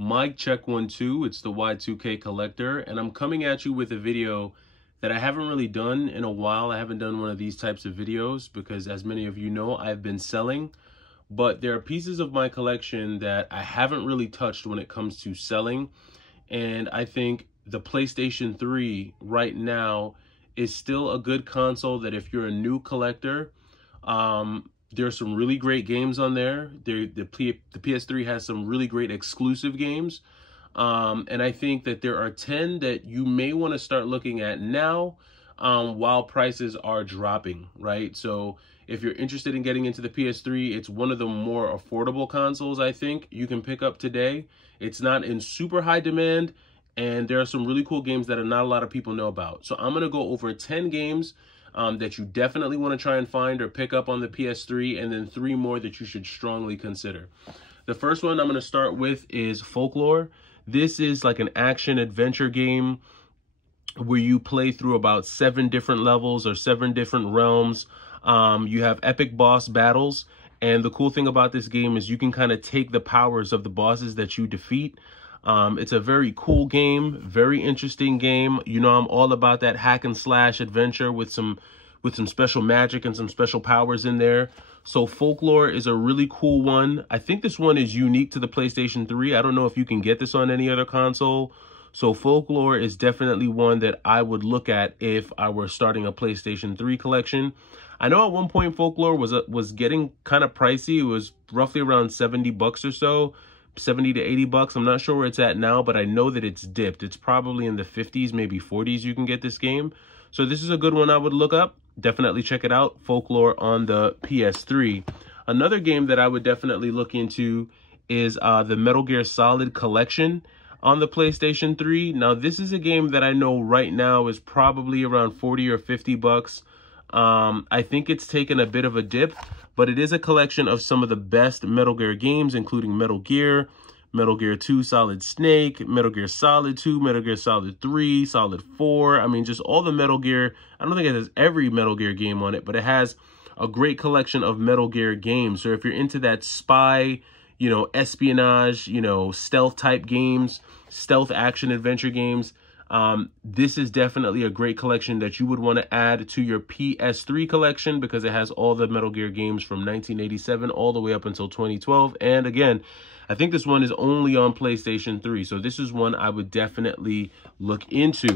Mic check 1 2, it's the Y2K Collector, and I'm coming at you with a video that I haven't really done in a while. I haven't done one of these types of videos because, as many of you know, I've been selling, but there are pieces of my collection that I haven't really touched when it comes to selling, and I think the PlayStation 3 right now is still a good console that if you're a new collector, there's some really great games on there. The PS3 has some really great exclusive games. And I think that there are 10 that you may want to start looking at now while prices are dropping, right? So if you're interested in getting into the PS3, it's one of the more affordable consoles I think you can pick up today. It's not in super high demand, and there are some really cool games that not a lot of people know about. So I'm going to go over 10 games that you definitely want to try and find or pick up on the PS3, and then 3 more that you should strongly consider. The first one I'm going to start with is Folklore. This is like an action-adventure game where you play through about 7 different levels or 7 different realms. You have epic boss battles, and the cool thing about this game is you can kind of take the powers of the bosses that you defeat. It's a very cool game, very interesting game. You know, I'm all about that hack and slash adventure with some special magic and some special powers in there. So Folklore is a really cool one. I think this one is unique to the PlayStation 3. I don't know if you can get this on any other console. So Folklore is definitely one that I would look at if I were starting a PlayStation 3 collection. I know at one point Folklore was getting kind of pricey. It was roughly around 70 bucks or so. 70 to 80 bucks. I'm not sure where it's at now, but I know that it's dipped. It's probably in the 50s, maybe 40s you can get this game. So this is a good one I would look up. Definitely check it out. Folklore on the PS3. Another game that I would definitely look into is the Metal Gear Solid Collection on the PlayStation 3. Now this is a game that I know right now is probably around 40 or 50 bucks. I think it's taken a bit of a dip, but it is a collection of some of the best Metal Gear games, including Metal Gear, Metal Gear 2 Solid Snake, Metal Gear Solid 2, Metal Gear Solid 3, Solid 4. I mean, just all the Metal Gear. I don't think it has every Metal Gear game on it, but it has a great collection of Metal Gear games. So if you're into that spy, you know, espionage, you know, stealth type games, stealth action adventure games, this is definitely a great collection that you would want to add to your PS3 collection because it has all the Metal Gear games from 1987 all the way up until 2012. And again, I think this one is only on PlayStation 3. So this is one I would definitely look into.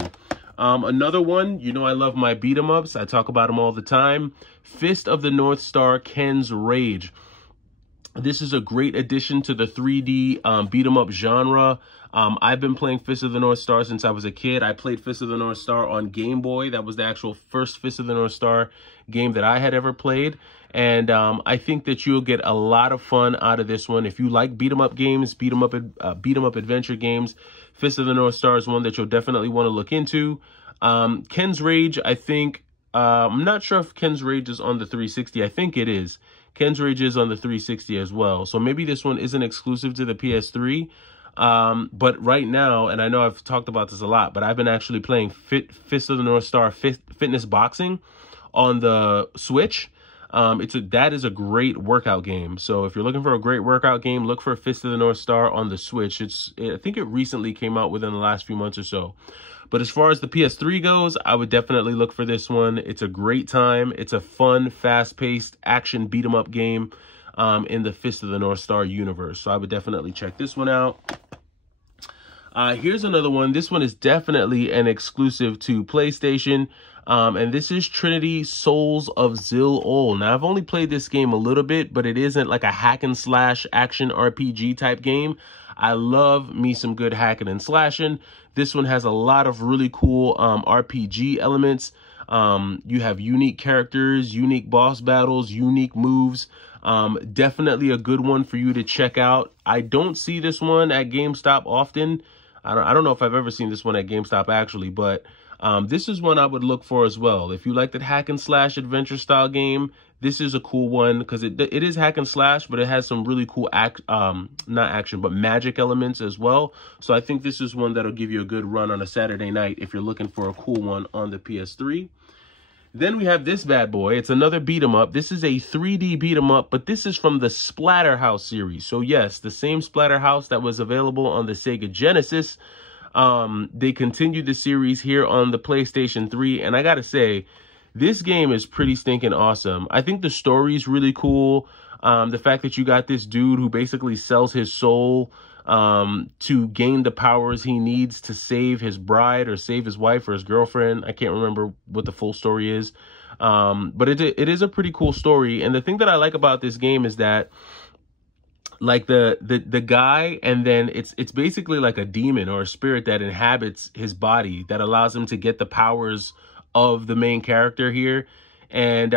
Another one, you know I love my beat 'em ups. I talk about them all the time. Fist of the North Star, Ken's Rage. This is a great addition to the 3D beat 'em up genre. I've been playing Fist of the North Star since I was a kid. I played Fist of the North Star on Game Boy. That was the actual first Fist of the North Star game that I had ever played. And I think that you'll get a lot of fun out of this one. If you like beat 'em up games, beat 'em up adventure games, Fist of the North Star is one that you'll definitely want to look into. Ken's Rage, I think, I'm not sure if Ken's Rage is on the 360. I think it is. Ken's Rage is on the 360 as well. So maybe this one isn't exclusive to the PS3. But right now, and I know I've talked about this a lot, but I've been actually playing Fist of the North Star Fitness Boxing on the Switch. That is a great workout game. So if you're looking for a great workout game, look for Fist of the North Star on the Switch. I think it recently came out within the last few months or so. But as far as the PS3 goes, I would definitely look for this one. It's a great time. It's a fun, fast-paced action beat-em-up game in the Fist of the North Star universe. So I would definitely check this one out. Here's another one. This one is definitely an exclusive to PlayStation. And this is Trinity Souls of Zil-Ul. Now, I've only played this game a little bit, but it isn't like a hack and slash action RPG type game. I love me some good hacking and slashing. This one has a lot of really cool RPG elements. You have unique characters, unique boss battles, unique moves. Definitely a good one for you to check out. I don't see this one at GameStop often. I don't know if I've ever seen this one at GameStop actually, but this is one I would look for as well. If you like that hack and slash adventure style game, this is a cool one because it is hack and slash, but it has some really cool not action, but magic elements as well. So I think this is one that'll give you a good run on a Saturday night if you're looking for a cool one on the PS3. Then we have this bad boy. It's another beat 'em up. This is a 3D beat 'em up, but this is from the Splatter House series. So yes, the same Splatter House that was available on the Sega Genesis. They continued the series here on the PlayStation 3, and I gotta say, this game is pretty stinking awesome. I think the story is really cool. The fact that you got this dude who basically sells his soul to gain the powers he needs to save his bride or save his wife or his girlfriend. I can't remember what the full story is. But it is a pretty cool story. And the thing that I like about this game is that, like, the guy, and then it's basically like a demon or a spirit that inhabits his body that allows him to get the powers of the main character here. And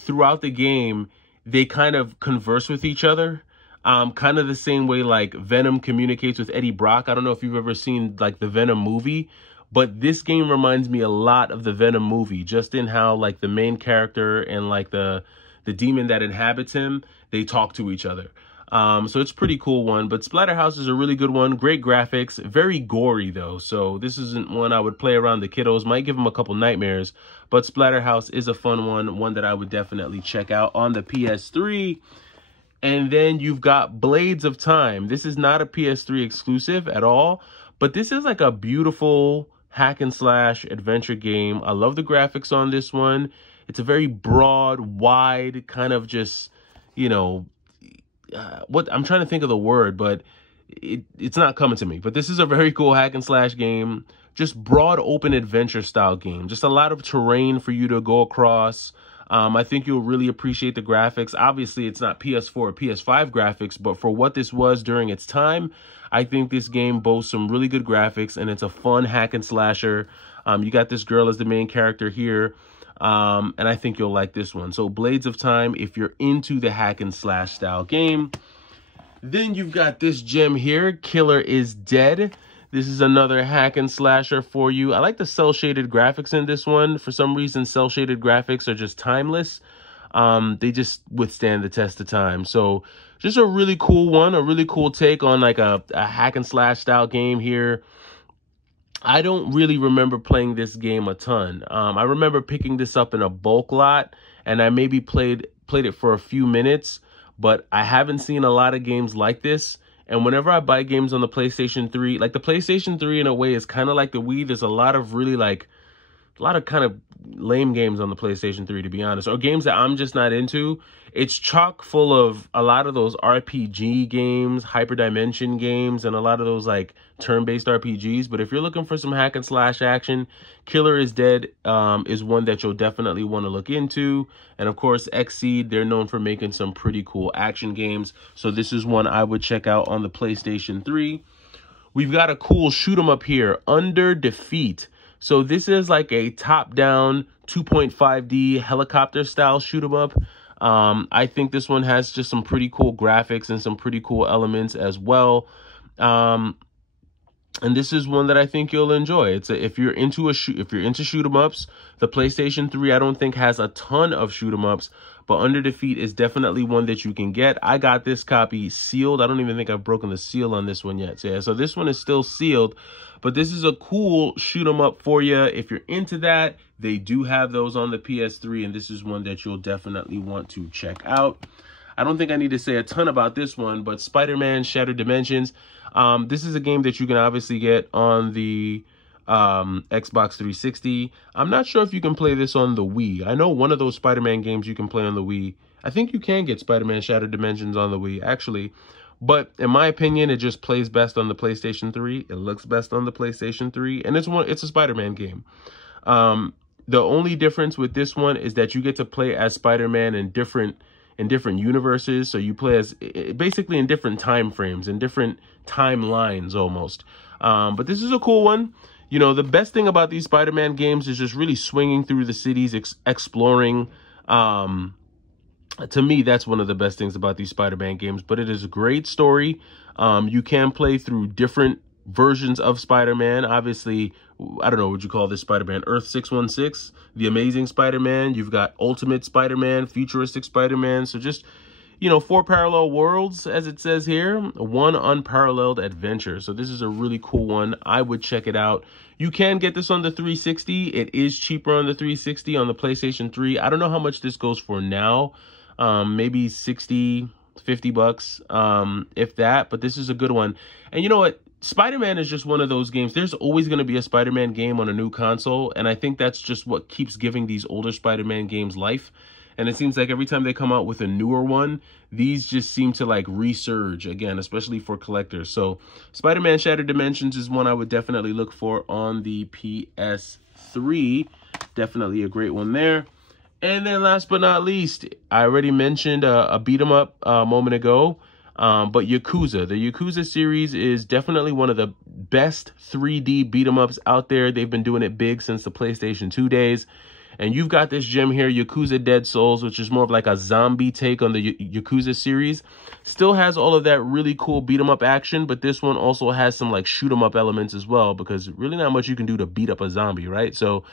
throughout the game, they kind of converse with each other. Kind of the same way like Venom communicates with Eddie Brock. I don't know if you've ever seen like the Venom movie, but this game reminds me a lot of the Venom movie, just in how like the main character and like the demon that inhabits him, they talk to each other. So it's a pretty cool one, but Splatter House is a really good one. Great graphics, very gory though. So this isn't one I would play around the kiddos, might give them a couple nightmares, but Splatter House is a fun one that I would definitely check out on the PS3. And then you've got Blades of Time. This is not a PS3 exclusive at all, but this is like a beautiful hack and slash adventure game. I love the graphics on this one. It's a very broad, wide, kind of just, you know, what I'm trying to think of the word, but it's not coming to me. But this is a very cool hack and slash game. Just broad, open adventure style game. Just a lot of terrain for you to go across. I think you'll really appreciate the graphics. Obviously, it's not PS4 or PS5 graphics, but for what this was during its time, I think this game boasts some really good graphics, and it's a fun hack and slasher. You got this girl as the main character here, and I think you'll like this one. So Blades of Time, if you're into the hack and slash style game. Then you've got this gem here, Killer is Dead. This is another hack and slasher for you. I like the cel-shaded graphics in this one. For some reason, cel-shaded graphics are just timeless. They just withstand the test of time. So just a really cool one, a really cool take on like a hack and slash style game here. I don't really remember playing this game a ton. I remember picking this up in a bulk lot, and I maybe played it for a few minutes, but I haven't seen a lot of games like this. And whenever I buy games on the PlayStation 3, like the PlayStation 3 in a way is kind of like the Wii. There's a lot of really like, a lot of kind of lame games on the PlayStation 3, to be honest, or games that I'm just not into. It's chock full of a lot of those RPG games, hyperdimension games, and a lot of those like turn-based RPGs. But if you're looking for some hack and slash action, Killer is Dead is one that you'll definitely want to look into. And of course, Xseed, they're known for making some pretty cool action games. So this is one I would check out on the PlayStation 3. We've got a cool shoot 'em up here, Under Defeat. So this is like a top-down 2.5D helicopter-style shoot 'em up. I think this one has just some pretty cool graphics and some pretty cool elements as well. And this is one that I think you'll enjoy. If you're into shoot 'em ups, the PlayStation 3 I don't think has a ton of shoot 'em ups, but Under Defeat is definitely one that you can get. I got this copy sealed. I don't even think I've broken the seal on this one yet. So yeah, so this one is still sealed, but this is a cool shoot 'em up for you. If you're into that, they do have those on the PS3, and this is one that you'll definitely want to check out. I don't think I need to say a ton about this one, but SpiderMan Shattered Dimensions. This is a game that you can obviously get on the Xbox 360. I'm not sure if you can play this on the Wii. I know one of those Spider-Man games you can play on the Wii. I think you can get Spider-Man Shattered Dimensions on the Wii, actually. But in my opinion, it just plays best on the PlayStation 3. It looks best on the PlayStation 3, and it's a Spider-Man game. The only difference with this one is that you get to play as Spider-Man in different universes. So you play as basically in different time frames, in different timelines almost. But this is a cool one. You know, the best thing about these Spider-Man games is just really swinging through the cities, exploring. To me, that's one of the best things about these Spider-Man games. But it is a great story. You can play through different versions of Spider-Man. Obviously, I don't know what you call this Spider-Man, Earth 616, the Amazing Spider-Man. You've got Ultimate Spider-Man, Futuristic Spider-Man. So just, you know, 4 parallel worlds, as it says here, 1 unparalleled adventure. So this is a really cool one. I would check it out. You can get this on the 360. It is cheaper on the 360 on the PlayStation 3. I don't know how much this goes for now. Maybe 60, 50 bucks, if that, but this is a good one. And you know what? Spider-Man is just one of those games. There's always going to be a Spider-Man game on a new console, and I think that's just what keeps giving these older Spider-Man games life. And it seems like every time they come out with a newer one, these just seem to like resurge again, especially for collectors. So Spider-Man Shattered Dimensions is one I would definitely look for on the PS3. Definitely a great one there. And then last but not least, I already mentioned a beat 'em up a moment ago, but Yakuza. The Yakuza series is definitely one of the best 3D beat 'em ups out there. They've been doing it big since the PlayStation 2 days. And you've got this gem here, Yakuza Dead Souls, which is more of like a zombie take on the Yakuza series. Still has all of that really cool beat 'em up action, but this one also has some like shoot 'em up elements as well, because really not much you can do to beat up a zombie, right? So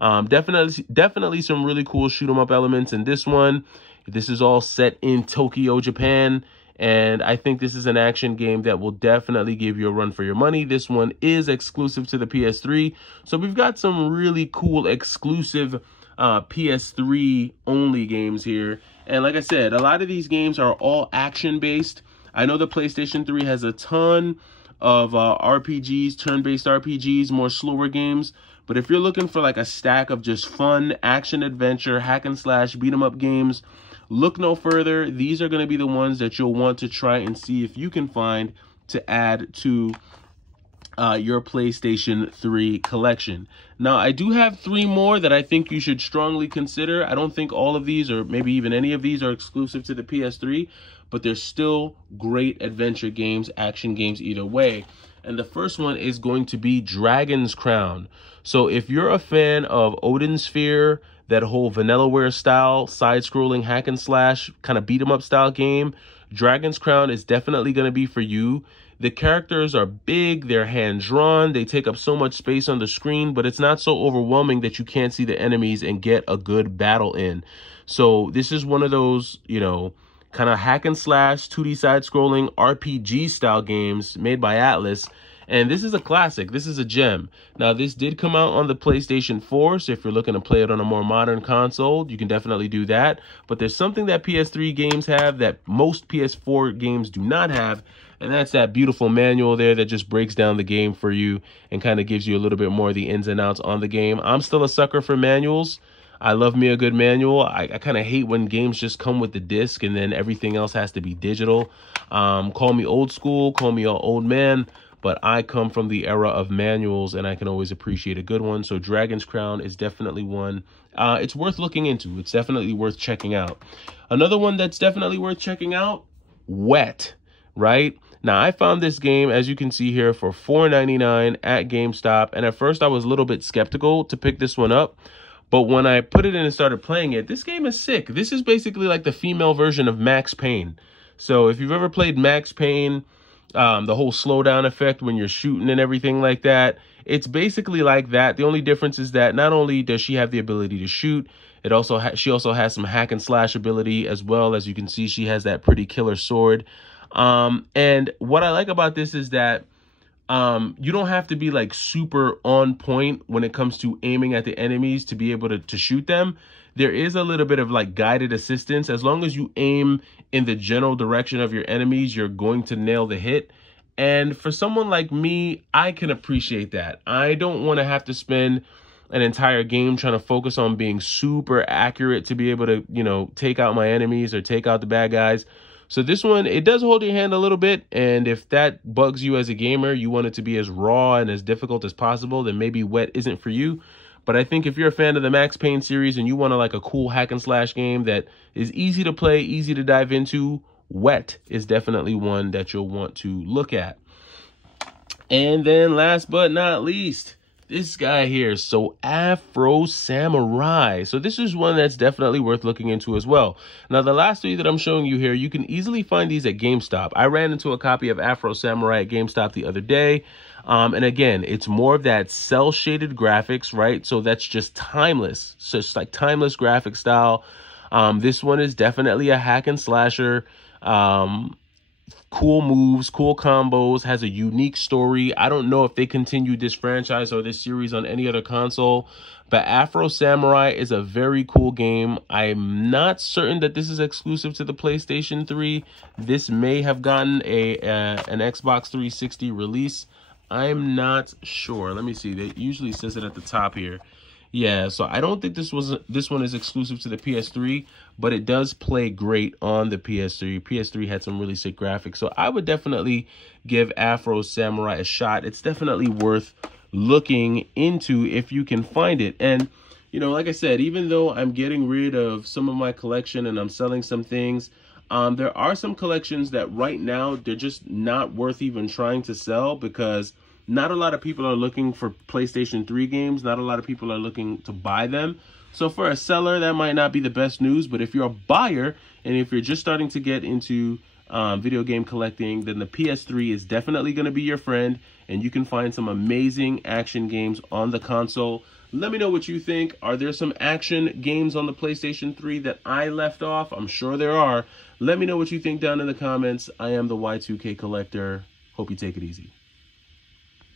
definitely some really cool shoot 'em up elements in this one. This is all set in Tokyo, Japan. And I think this is an action game that will definitely give you a run for your money. This one is exclusive to the PS3. So we've got some really cool exclusive PS3 only games here. And like I said, a lot of these games are all action based. I know the PlayStation 3 has a ton of RPGs, turn-based RPGs, more slower games. But if you're looking for like a stack of just fun action adventure, hack and slash, beat 'em up games, look no further. These are going to be the ones that you'll want to try and see if you can find to add to your PlayStation 3 collection. Now, I do have 3 more that I think you should strongly consider. I don't think all of these, or maybe even any of these, are exclusive to the PS3, but they're still great adventure games, action games either way. And the first one is going to be Dragon's Crown. So if you're a fan of Odin Sphere, that whole Vanillaware style, side-scrolling hack and slash, kind of beat 'em up style game, Dragon's Crown is definitely going to be for you. The characters are big, they're hand-drawn, they take up so much space on the screen, but it's not so overwhelming that you can't see the enemies and get a good battle in. So this is one of those, you know, kind of hack and slash, 2D side-scrolling RPG style games made by Atlas. And this is a classic. This is a gem. Now, this did come out on the PlayStation 4, so if you're looking to play it on a more modern console, you can definitely do that. But there's something that PS3 games have that most PS4 games do not have, and that's that beautiful manual there that just breaks down the game for you and kind of gives you a little bit more of the ins and outs on the game. I'm still a sucker for manuals. I love me a good manual. I kind of hate when games just come with the disc and then everything else has to be digital. Call me old school, call me an old man, but I come from the era of manuals and I can always appreciate a good one. So Dragon's Crown is definitely one. It's worth looking into. It's definitely worth checking out. Another one that's definitely worth checking out, Wet, right? Now, I found this game, as you can see here, for $4.99 at GameStop. And at first, I was a little bit skeptical to pick this one up. But when I put it in and started playing it, this game is sick. This is basically like the female version of Max Payne. So if you've ever played Max Payne, the whole slowdown effect when you're shooting and everything like that, it's basically like that. The only difference is that not only does she have the ability to shoot, she also has some hack and slash ability as well. As you can see, she has that pretty killer sword. And what I like about this is that you don't have to be like super on point when it comes to aiming at the enemies to be able to shoot them. There is a little bit of like guided assistance. As long as you aim in the general direction of your enemies, you're going to nail the hit. And for someone like me, I can appreciate that. I don't want to have to spend an entire game trying to focus on being super accurate to be able to, you know, take out my enemies or take out the bad guys. So this one, it does hold your hand a little bit. And if that bugs you as a gamer, you want it to be as raw and as difficult as possible, then maybe Wet isn't for you. But I think if you're a fan of the Max Payne series and you want like a cool hack and slash game that is easy to play, easy to dive into, Wet is definitely one that you'll want to look at. And then last but not least, this guy here, so Afro Samurai. So this is one that's definitely worth looking into as well. Now, the last 3 that I'm showing you here, you can easily find these at GameStop. I ran into a copy of Afro Samurai at GameStop the other day. And again, it's more of that cel-shaded graphics, right? So that's just timeless. So it's like timeless graphic style. This one is definitely a hack and slasher. Cool moves, cool combos, has a unique story. I don't know if they continued this franchise or this series on any other console, but Afro Samurai is a very cool game. I'm not certain that this is exclusive to the PlayStation 3. This may have gotten an Xbox 360 release. I'm not sure. Let me see. They usually says it at the top here. Yeah, so I don't think this one is exclusive to the PS3, but it does play great on the PS3. PS3 had some really sick graphics, so I would definitely give Afro Samurai a shot. It's definitely worth looking into if you can find it. And, you know, like I said, even though I'm getting rid of some of my collection and I'm selling some things, there are some collections that right now, they're just not worth even trying to sell because not a lot of people are looking for PlayStation 3 games. Not a lot of people are looking to buy them. So for a seller, that might not be the best news. But if you're a buyer and if you're just starting to get into video game collecting, then the PS3 is definitely going to be your friend. And you can find some amazing action games on the console. Let me know what you think. Are there some action games on the PlayStation 3 that I left off? I'm sure there are. Let me know what you think down in the comments. I am the Y2K Collector. Hope you take it easy.